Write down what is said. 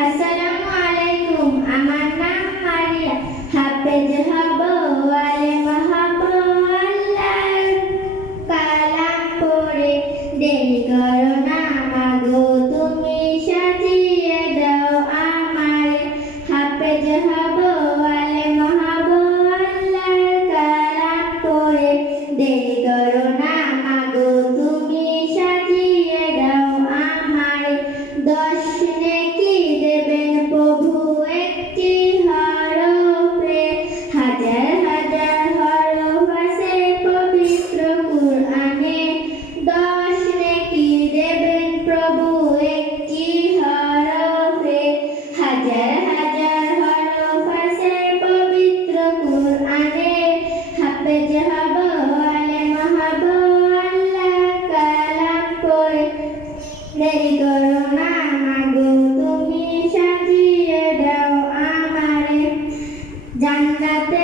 আসসালামু আলাইকুম। আমার নাম মারিয়া। হাফেজ হব আলেম হব আল্লাহর কালাম পড়ে। দেরি করো না মাগো তুমি সাজিয়ে দাও আমারে। হাফেজ হব আলেম হব আল্লাহর কালাম পড়ে। দেরি করো না মাগো তুমি সাজিয়ে দাও আমারে। 10 নেকি দেবেন প্রভু একটি হরফে। হাজার হাজার হরফ আছে পবিত্র কুরআনে। 10 নেকি দেবেন প্রভু একটি হরফে। হাজার হাজার হরফ আছে পবিত্র কুরআনে। হাফেজ হব আলেম হব আল্লাহ কালাম পড়ে। দেরি করো না মাগো তুমি সাজিয়ে দাও আমারে। জান্নাতে